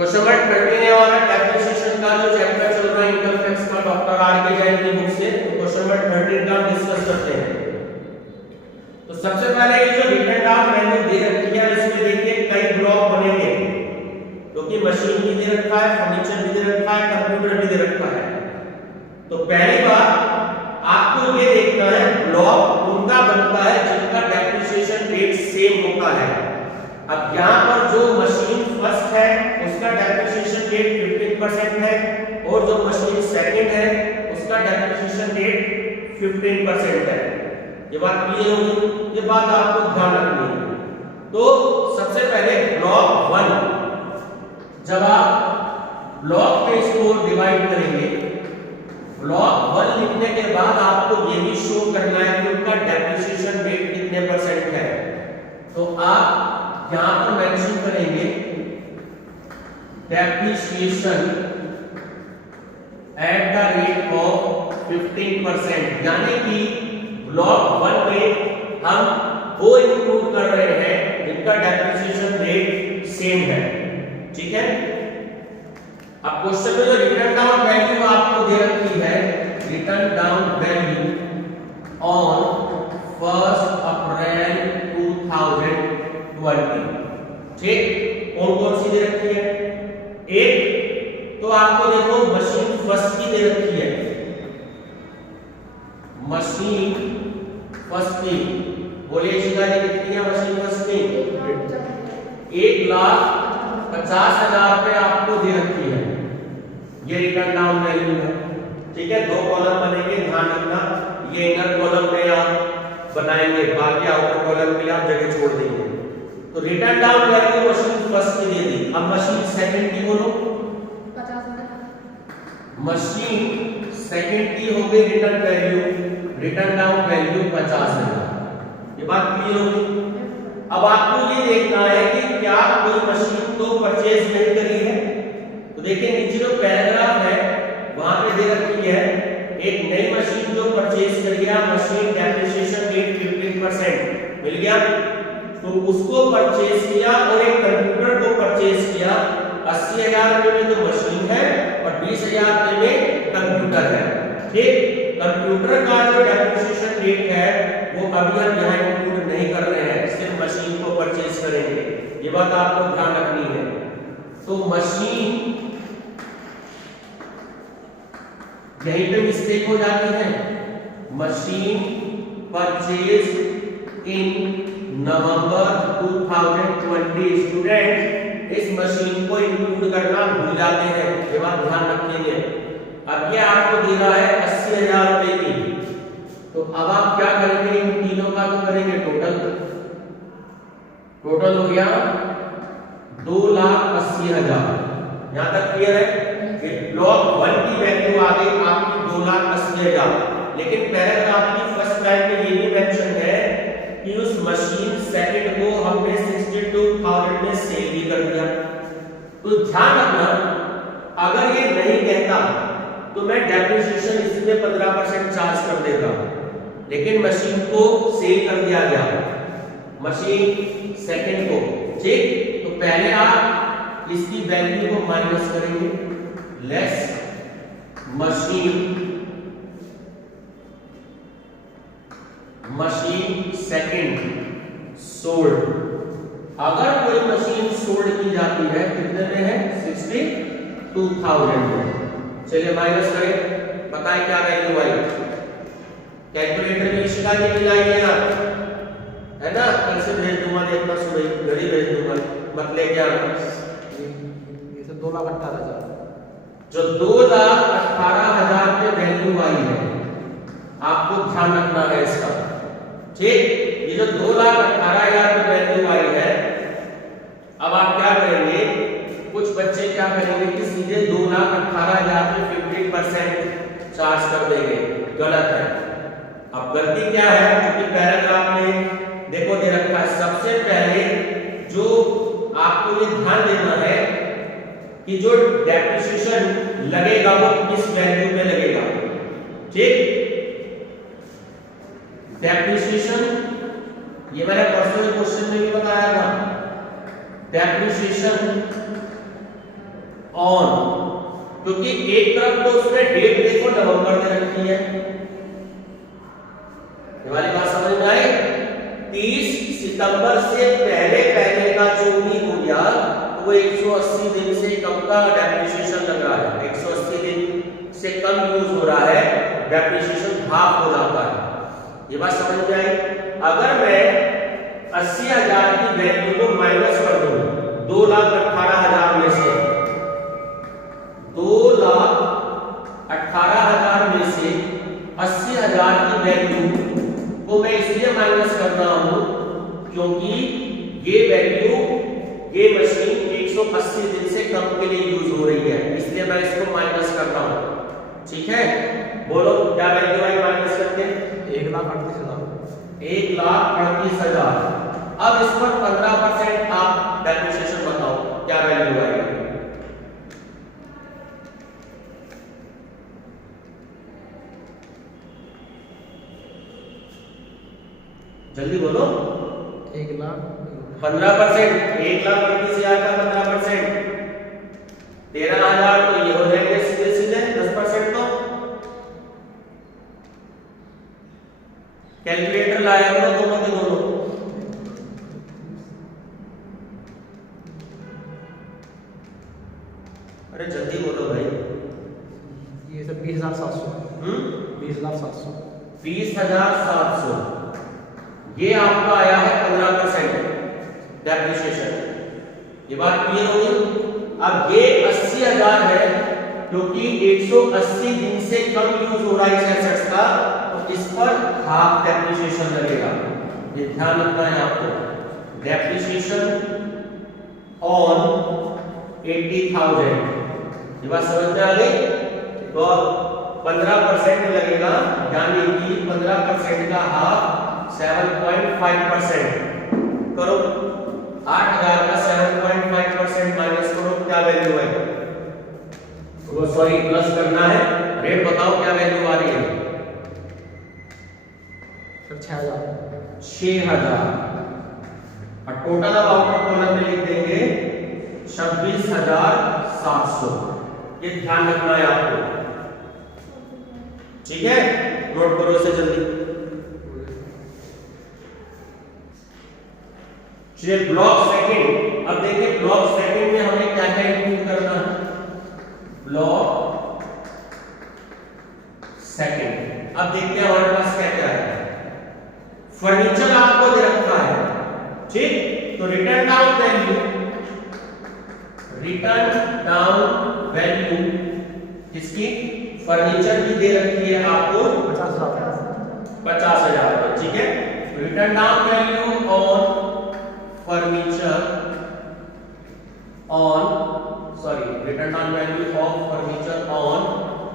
Question number 13 है हमारा depreciation का जो चैप्टर चल रहा है इनकम टैक्स का डॉक्टर आर के जैन की बुक से। तो क्वेश्चन नंबर 13 का डिस्कस करते हैं। तो सबसे पहले ये जो रिटर्न डाउन वैल्यू दे रखी है इसमें देखिए कई ब्लॉक बनेंगे, क्योंकि मशीन भी दे रखा है, फर्नीचर भी दे रखा है, कंप्यूटर भी दे रखा है। तो पहली बात आपको ये देखना है ब्लॉक उनका बनता है जिनका डेप्रिसिएशन रेट सेम होता है। अब यहाँ पर जो मशीन फर्स्ट है उसका डेप्रिसिएशन रेट 15% है और जो मशीन सेकंड है उसका डेप्रिसिएशन रेट 15% है। ये बात क्लियर होगी, ये बात आपको ध्यान रखनी है। तो सबसे पहले ब्लॉक 1, जब आप ब्लॉक में इसको डिवाइड करेंगे, ब्लॉक 1 लिखने के बाद आपको ये भी शो करना है कि उनका डेप्रिसिएशन रेट कितने परसेंट है। तो आप यहां पर मेंशन करेंगे depreciation at the rate of 15%, यानी कि ब्लॉक 1 में हम वो इंक्लूड कर रहे हैं जिनका डेप्रिसिएशन रेट सेम है। ठीक है। अब क्वेश्चन में जो रिटर्न डाउन वैल्यू आपको दे रखी है, रिटर्न डाउन वैल्यू ऑन 1 अप्रैल 2020, ठीक, कौन कौन सी दे रखी है? एक तो आपको देखो मशीन फर्स्ट की दे रखी है, मशीन फर्स्ट की, बोलिए शिका जी कितनी है मशीन फर्स्ट की? 1,50,000 रुपए आपको दे रखी है। ये रिटर्न डाउन वैल्यू है। ठीक है, 2 कॉलम बनेंगे, ध्यान रखना। ये इनर कॉलम में आप बनाएंगे, बाकी आउटर कॉलम के लिए आप जगह छोड़ देंगे। तो return down value machine first की दे दी। अब मशीन सेकंड की बोलो। 50,000। मशीन सेकंड की हो गई return value, return down value 50,000। ये बात क्लियर होगी। अब आपको ये देखना है कि क्या कोई मशीन तो परचेज नहीं करी है। तो देखिए नीचे जो पैराग्राफ है वहां पे दे रखी है एक नई मशीन जो परचेज कर गया, मशीन डेप्रिसिएशन रेट 15% मिल गया, तो उसको परचेज किया और एक कंप्यूटर को परचेज किया। 80,000 रुपए में तो मशीन है और 20,000 रुपए में कंप्यूटर है। ठीक, कंप्यूटर का जो डेप्रिसिएशन रेट है वो अभी हम यहाँ इंक्लूड नहीं कर रहे हैं, सिर्फ मशीन को परचेज करेंगे। ये बात आपको ध्यान रखनी है। तो मशीन यहीं पे मिस्टेक हो जाती है, machine purchase in November 2020। Student इस मशीन को इंक्लूड करना भूल जाते हैं, ये बात ध्यान रखेंगे। अब ये आपको दे रहा है 80,000 रुपए की, तो अब आप क्या करेंगे, इन तीनों का तो करेंगे टोटल हो गया 2,80,000। यहां तक क्लियर है? ब्लॉक 1 की वैल्यू आ गई आपकी 2,80,000, लेकिन पैराग्राफ की फर्स्ट लाइन में ये भी मेंशन है कि उस मशीन सेकंड को हमने 62,000 में सेल भी कर दिया। तो ध्यान रखना, अगर ये नहीं कहता तो मैं डेप्रिसिएशन इसमें 15% चार्ज कर देता, लेकिन मशीन को सेल कर दिया गया, मशीन सेकंड को। ठीक, तो पहले आप इसकी वैल्यू को माइनस करेंगे, लेस मशीन सेकंड सोल्ड। अगर कोई मशीन सोल्ड की जाती है कितने में है? 62,000 में। चलिए माइनस करें, बताएं क्या वैल्यू आई। कैलकुलेटर में इसका भी मिलाइए आप, है ना? कल से भेज दूंगा, देखना सुबह घड़ी भेज दूंगा, मत लेके आना। ये तो 2,18,000 जो 2,18,000 पे वैल्यू आई है, आपको ध्यान रखना है इसका। ठीक, ये जो 2,18,000 पे वैल्यू आई है, अब आप क्या करेंगे, कुछ बच्चे क्या करेंगे कि सीधे 2,18,000 पे 15% चार्ज कर देंगे। गलत है। अब गलती क्या है, क्योंकि पैराग्राफ में देखो दे रखा है, सबसे पहले जो आपको ये ध्यान देना है कि जो डेप्रिसिएशन लगेगा वो किस वैल्यू पे लगेगा। ठीक, डेप्रिसिएशन ये मैंने पर्सनल क्वेश्चन में भी बताया था, डेप्रिसिएशन ऑन, क्योंकि एक तरफ तो उसने डेट देखो नवंबर दे रखी है, ये वाली बात समझ में आई। 30 सितंबर से पहले पहले का जो भी हो गया तो वो 180 दिन से कम का डेप्रिसिएशन लग रहा है, 180 दिन से कम यूज हो रहा है, डेप्रिसिएशन हाफ हो जाता है। ये बात समझ में आई। अगर मैं 80,000 की वैल्यू को माइनस कर दूं 2,18,000 में से, 2,18,000 में से 80,000 की वैल्यू को मैं इसलिए माइनस कर रहा हूं क्योंकि ये वैल्यू, ये मशीन 180 दिन से कम के लिए यूज हो रही है, इसलिए मैं इसको माइनस कर रहा हूं। ठीक है, बोलो क्या वैल्यू आई माइनस करके? 1,38,000। 1,38,000। अब इस पर 15% आप डेप्रिसिएशन बताओ क्या वैल्यू आएगी? जल्दी बोलो। 15%, 1,38,000 का 15%, 13,000 तो ये हो जाएंगे सीधे सीधे 10%। तो कैलकुलेटर लाया करो दोनों के दोनों। अरे जल्दी बोलो भाई। ये सब 20,700। 20,700। 20,700। ये आपका आया है 15% डेप्रिसिएशन। ये बात क्लियर होगी। अब ये 80,000 है क्योंकि 180 दिन से कम यूज हो रहा है इस एसेट्स का, तो इस पर हाफ डेप्रिसिएशन लगेगा। ये ध्यान रखना है आपको। Depreciation on 80,000। ये बात समझ में आ गई। तो 15% लगेगा, यानी कि 15% का हाफ 7.5%। करो 8,000 का 7.5% माइनस करो, क्या वैल्यू है? वो सॉरी प्लस करना है, रेट बताओ क्या वैल्यू आ रही है? 6,000। 6,000। और टोटल अब आउटर कॉलम में लिख देंगे 26,700। ये ध्यान रखना है आपको। ठीक है, नोट करो इसे जल्दी। ये ब्लॉक सेकंड। अब देखिए ब्लॉक सेकंड में हमें क्या क्या इंक्लूड करना है। ब्लॉक सेकंड, अब देखते हैं हमारे पास क्या क्या है। फर्नीचर आपको दे रखा है, ठीक, तो return down value, return down value किसकी? फर्नीचर की दे रखी है आपको 50,000। ठीक है, return down value on furniture on return down value of furniture on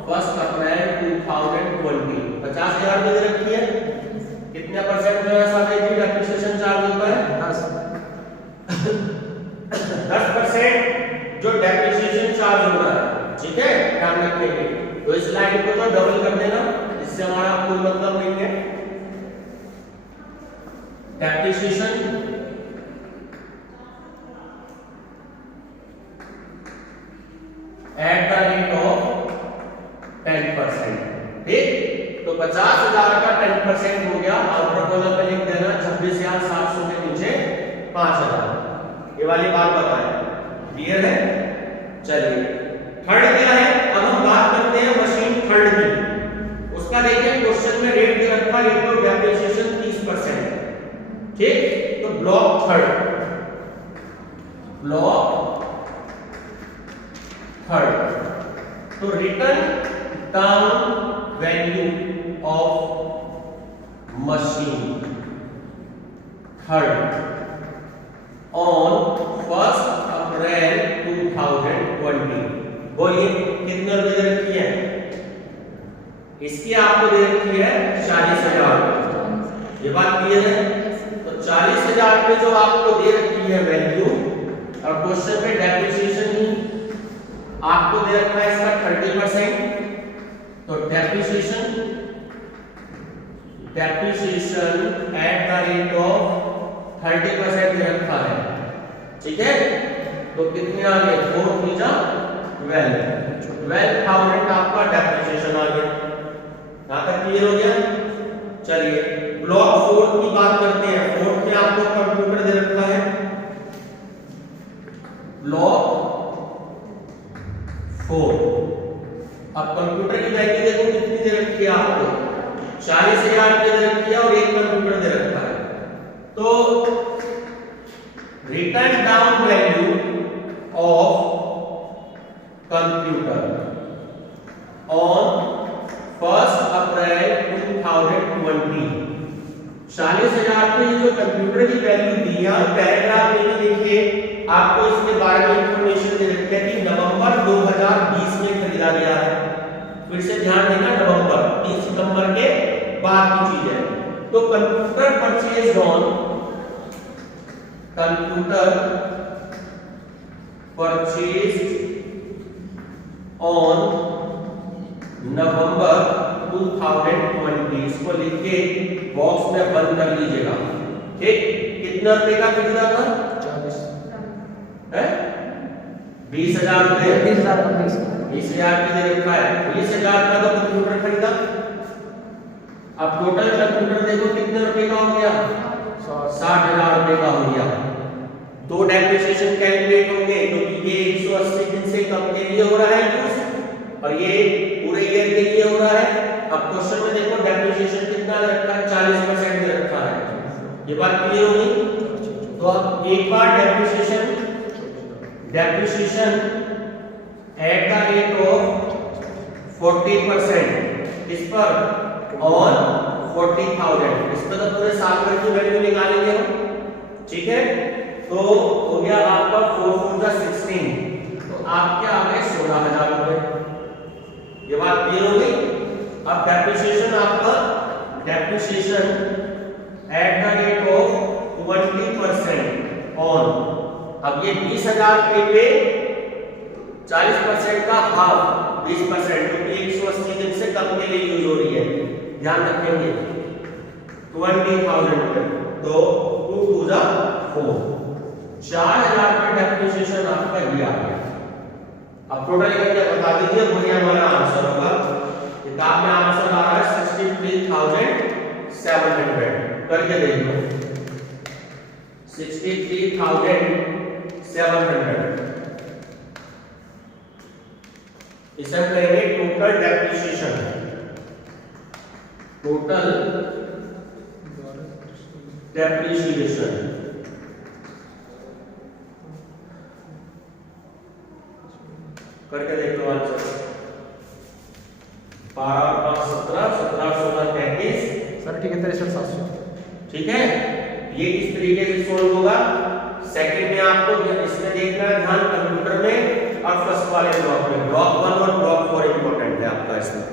1 अप्रैल 2020 50,000 में दे रखी है। कितने परसेंट जो है साथ ही डेप्रिसिएशन चार्ज होता है? 10% जो डेप्रिसिएशन चार्ज होता है। ठीक है, ध्यान रखेंगे। तो इस लाइन को तो डबल कर देना, इससे हमारा कोई मतलब नहीं है। Depreciation at the rate of 10%। ठीक, तो 50,000 का 10% हो गया। आउटर कॉलम में लिख देना 26,700 के नीचे 5,000। ये वाली बात बताएं, क्लियर है? चलिए थर्ड क्या है? अब हम बात करते हैं मशीन थर्ड की। उसका देखिए क्वेश्चन में रेट दे रखा है, रेट ऑफ डेप्रिसिएशन 30%। ठीक, तो ब्लॉक थर्ड, ब्लॉक थर्ड, तो return down value of machine third on 1 अप्रैल 2020। बोलिए कितने रुपए दे रखी है? इसकी आपको दे रखी है 40,000। ये बात क्लियर है? तो 40,000 पे जो आपको दे रखी है वैल्यू, और क्वेश्चन में डेप्रिसिएशन ही आपको दे रखा है इसका 30%, तो depreciation at the rate of 30% दे रखा है। ठीक है, तो कितने आ गए? 4 3 जा 12,000 आपका डेप्रिसिएशन आ गया। यहां तक क्लियर हो गया? चलिए ब्लॉक 4 की बात करते हैं। 4 में आपको कंप्यूटर दे रखा है। ब्लॉक 4, अब कंप्यूटर की वैल्यू देखो कितनी दे रखी है आपको, 40,000 दे रखी है और एक कंप्यूटर दे रखा है। तो return down value of computer on 1 अप्रैल 2020, 40,000 पे जो कंप्यूटर की वैल्यू दी है, पैराग्राफ में भी देखिए आपको इसके बारे में इंफॉर्मेशन दे रखी है कि नवंबर 2020 में खरीदा गया है। फिर से ध्यान देना, नवंबर 30 सितंबर के बाद की चीज है। तो कंप्यूटर परचेज ऑन नवंबर 2020, इसको लिख के बॉक्स में बंद कर लीजिएगा। ठीक, कितना रुपए का खरीदा था? 40 है 20,000 रुपए। 20,000 20,000 के दे रखा है। 20,000 का तो कंप्यूटर खरीदा। अब टोटल कंप्यूटर देखो कितने रुपए का हो गया? 60,000 रुपए का हो गया। दो डेप्रिसिएशन कैलकुलेट होंगे क्योंकि ये 180 दिन से कम के लिए हो रहा है यूज और ये पूरे ईयर के लिए हो रहा है। अब क्वेश्चन में देखो डेप्रिसिएशन कितना दे रखा है? 40% दे रखा है। ये बात क्लियर होगी? तो अब एक बार depreciation at the rate of 40% इस पर ऑन 40,000, इस पर तो पूरे साल भर की वैल्यू निकालेंगे हम। ठीक है, तो हो गया आपका 4 4 16, तो आपके आ गए 16,000 रुपए। ये बात क्लियर हो गई? अब डेप्रिसिएशन आपका depreciation at the rate of 20% on, अब ये 20,000 पे 40% का हाफ 20%, क्योंकि 180 दिन से कम के लिए यूज हो रही है, ध्यान रखेंगे। 20,000 रुपए, तो 2 2 जा 4, 4,000 का डेप्रिसिएशन आपका ये आ गया। अब टोटल करके बता दीजिए, वही हमारा आंसर होगा। किताब में आंसर आ रहा है 63,700, करके देख लो 63,700। इसे हम करेंगे टोटल डेप्रिसिएशन, टोटल डेप्रिसिएशन करके देख लो आंसर। 12 5 17 17 16 33। सर ठीक है, 63,700। ठीक है, ये इस तरीके से सोल्व होगा। सेकंड में आपको इसमें देखना है ध्यान कंप्यूटर में और फर्स्ट वाले ब्लॉक में। ब्लॉक 1 और ब्लॉक 4 इंपॉर्टेंट है आपका इसमें।